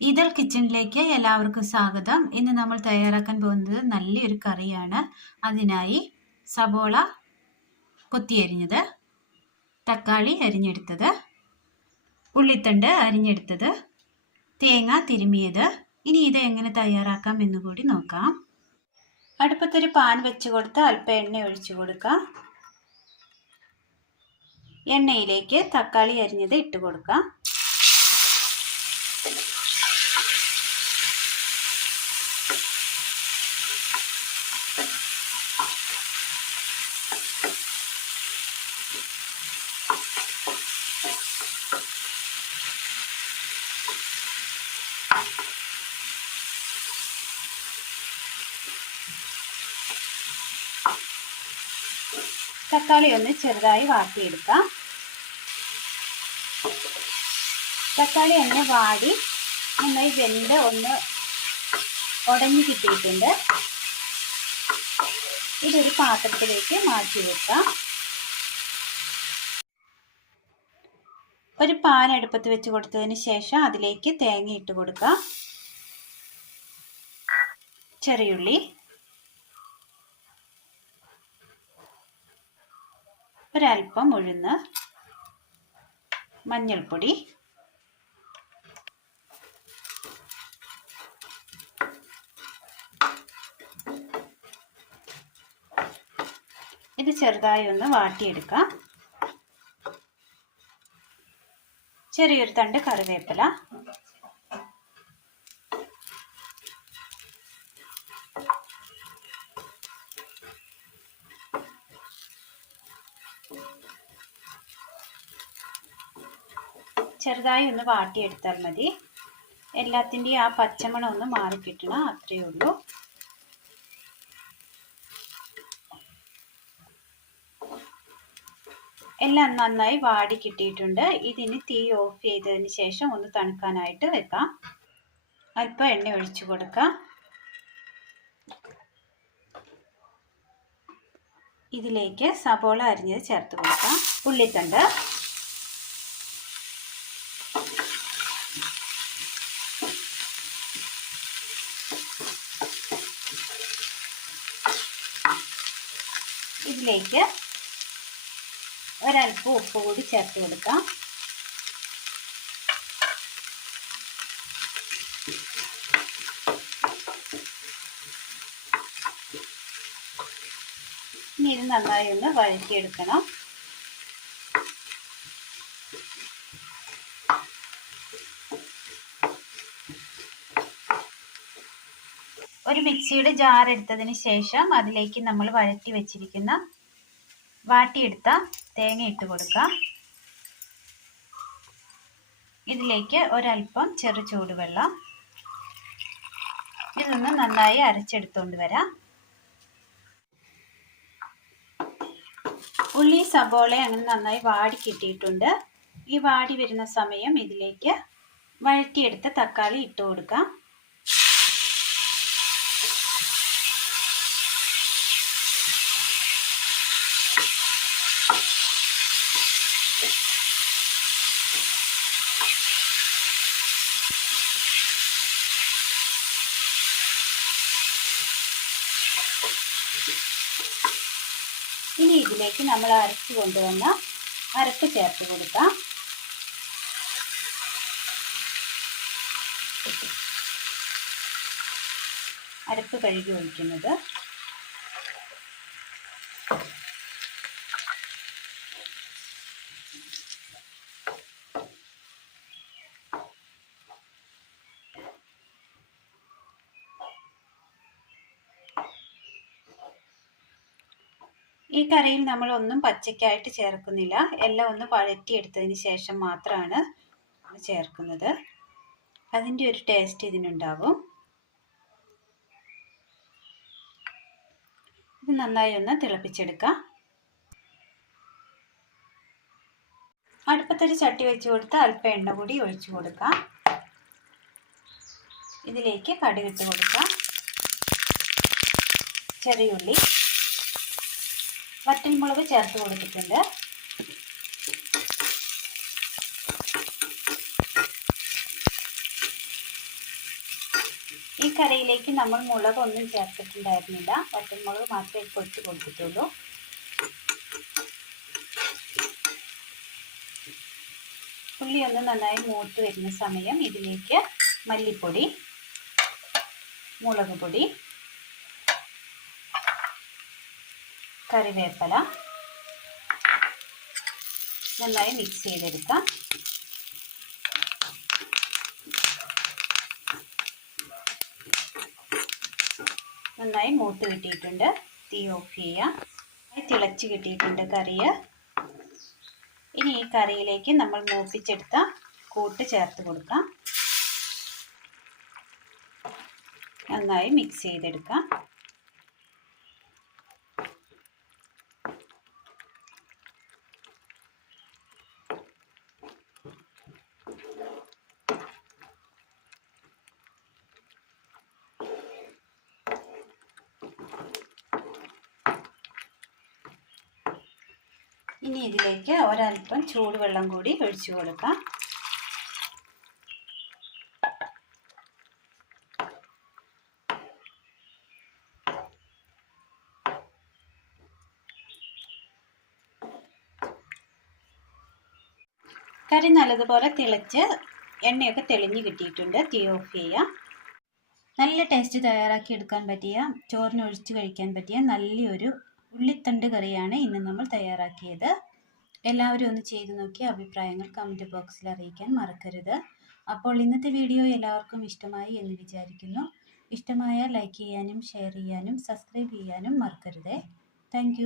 ഈദൽ കിച്ചണിലേക്ക് എല്ലാവർക്കും സ്വാഗതം. ഇന്ന് നമ്മൾ തയ്യാറാക്കാൻ പോകുന്നത് നല്ലൊരു കറിയാണ്. അതിനായി സബോള കൊത്തിയരിഞ്ഞത് തക്കാളി അരിഞ്ഞെടുത്തത് ഉള്ളിത്തണ്ട് അരിഞ്ഞെടുത്തത് തേങ്ങ തിരുമിയത്. ഇനി ഇത് എങ്ങനെ തയ്യാറാക്കാം എന്ന് കൂടി നോക്കാം. അടുപ്പത്തൊരു പാൻ വെച്ച് കൊടുത്ത് അല്പം എണ്ണ ഒഴിച്ചു കൊടുക്കാം എണ്ണയിലേക്ക് തക്കാളി അരിഞ്ഞത് ഇട്ട് കൊടുക്കാം തക്കാളി ഒന്ന് ചെറുതായി വാട്ടിയെടുക്കാം. തക്കാളി ഒന്ന് വാടി നന്നായി വെന്ത് ഒന്ന് ഉടഞ്ഞു കിട്ടിയിട്ടുണ്ട്. ഇതൊരു പാത്രത്തിലേക്ക് മാറ്റി വെക്കാം. ഒരു പാൻ അടുപ്പത്ത് വെച്ച് കൊടുത്തതിന് ശേഷം അതിലേക്ക് തേങ്ങ ഇട്ട് കൊടുക്കാം. ചെറിയുള്ളി. ഒരൽപ്പം ഉഴുന്ന് മഞ്ഞൾപ്പൊടി ഇത് ചെറുതായി ഒന്ന് വാട്ടിയെടുക്കാം. ചെറിയൊരു തണ്ട് കറിവേപ്പില ചെറുതായി ഒന്ന് വാട്ടിയെടുത്താൽ മതി. എല്ലാത്തിന്റെയും ആ പച്ചമണം ഒന്ന് മാറിക്കിട്ടണം അത്രയേ ഉള്ളൂ. എല്ലാം നന്നായി വാടി കിട്ടിയിട്ടുണ്ട്. ഇതിന് തീ ഓഫ് ചെയ്തതിന് ശേഷം ഒന്ന് തണുക്കാനായിട്ട് വെക്കാം. അല്പം എണ്ണ ഒഴിച്ചു കൊടുക്കാം. ഇതിലേക്ക് സബോള അരിഞ്ഞത് ചേർത്ത് കൊടുക്കാം. ഉള്ളിത്തണ്ട്. ഇതിലേക്ക് ഒരൽപ്പം ഉപ്പ് കൂടി ചേർത്ത് കൊടുക്കാം. ഇനി ഇത് നന്നായി ഒന്ന് വഴറ്റിയെടുക്കണം. ഒരു മിക്സിയുടെ ജാർ എടുത്തതിന് ശേഷം അതിലേക്ക് നമ്മൾ വഴറ്റി വെച്ചിരിക്കുന്ന വാട്ടിയെടുത്ത തേങ്ങ ഇട്ട് കൊടുക്കാം ഇതിലേക്ക് ഒരൽപ്പം ചെറു ചൂടുവെള്ളം. ഇതൊന്ന് നന്നായി അരച്ചെടുത്തുകൊണ്ട് വരാം. ഉള്ളി സബോള അങ്ങനെ നന്നായി വാടി കിട്ടിയിട്ടുണ്ട്. ഈ വാടി വരുന്ന സമയം ഇതിലേക്ക് വഴറ്റിയെടുത്ത തക്കാളി ഇട്ട് കൊടുക്കാം. ഇനി ഇതിലേക്ക് നമ്മൾ അരച്ച് കൊണ്ടുവന്ന അരപ്പ് ചേർത്ത് കൊടുക്കാം. അരപ്പ് കഴുകി ഒഴിക്കുന്നത്. ഈ കറിയിൽ നമ്മൾ ഒന്നും പച്ചക്കായിട്ട് ചേർക്കുന്നില്ല. എല്ലാം ഒന്ന് വഴറ്റിയെടുത്തതിന് ശേഷം മാത്രമാണ് ചേർക്കുന്നത്. അതിന്റെ ഒരു ടേസ്റ്റ് ഇതിനുണ്ടാവും. ഇത് നന്നായി ഒന്ന് തിളപ്പിച്ചെടുക്കാം. അടുപ്പത്തൊരു ചട്ടി വെച്ച് കൊടുത്ത് അല്പം എണ്ണ കൂടി ഒഴിച്ചു കൊടുക്കാം. ഇതിലേക്ക് കടുകിട്ട് കൊടുക്കാം. ചെറിയുള്ളി വറ്റൽമുളക് ചേർത്ത് കൊടുത്തിട്ടുണ്ട്. ഈ കറിയിലേക്ക് നമ്മൾ മുളകൊന്നും ചേർത്തിട്ടുണ്ടായിരുന്നില്ല. വറ്റൽമുളക് മാത്രമേ പൊടിച്ച് കൊടുത്തിട്ടുള്ളൂ. ഉള്ളി ഒന്ന് നന്നായി മൂത്ത് വരുന്ന സമയം ഇതിലേക്ക് മല്ലിപ്പൊടി മുളക് പൊടി കറിവേപ്പില നന്നായി മിക്സ് ചെയ്തെടുക്കാം. നന്നായി മൂത്ത് കിട്ടിയിട്ടുണ്ട്. തീ ഓഫ് ചെയ്യാം. തിളച്ച് കിട്ടിയിട്ടുണ്ട് കറിയ്. ഇനി ഈ കറിയിലേക്ക് നമ്മൾ മൂപ്പിച്ചെടുത്ത കൂട്ട് ചേർത്ത് കൊടുക്കാം. നന്നായി മിക്സ് ചെയ്തെടുക്കാം. ഇനി ഇതിലേക്ക് ഒരൽപ്പം ചൂടുവെള്ളം കൂടി ഒഴിച്ചു കൊടുക്കാം. കറി നല്ലതുപോലെ തിളച്ച് എണ്ണയൊക്കെ തെളിഞ്ഞ് കിട്ടിയിട്ടുണ്ട്. തീ ഓഫ് ചെയ്യാം. നല്ല ടേസ്റ്റ് തയ്യാറാക്കി എടുക്കാൻ പറ്റിയ ചോറിന് ഒഴിച്ച് കഴിക്കാൻ പറ്റിയ നല്ലൊരു ഉള്ളിത്തണ്ട് കറിയാണ് ഇന്ന് നമ്മൾ തയ്യാറാക്കിയത്. എല്ലാവരും ഒന്ന് ചെയ്തു നോക്കി അഭിപ്രായങ്ങൾ കമന്റ് ബോക്സിൽ അറിയിക്കാൻ മറക്കരുത്. അപ്പോൾ ഇന്നത്തെ വീഡിയോ എല്ലാവർക്കും ഇഷ്ടമായി എന്ന് വിചാരിക്കുന്നു. ഇഷ്ടമായ ലൈക്ക് ചെയ്യാനും ഷെയർ ചെയ്യാനും സബ്സ്ക്രൈബ് ചെയ്യാനും മറക്കരുതേ. താങ്ക്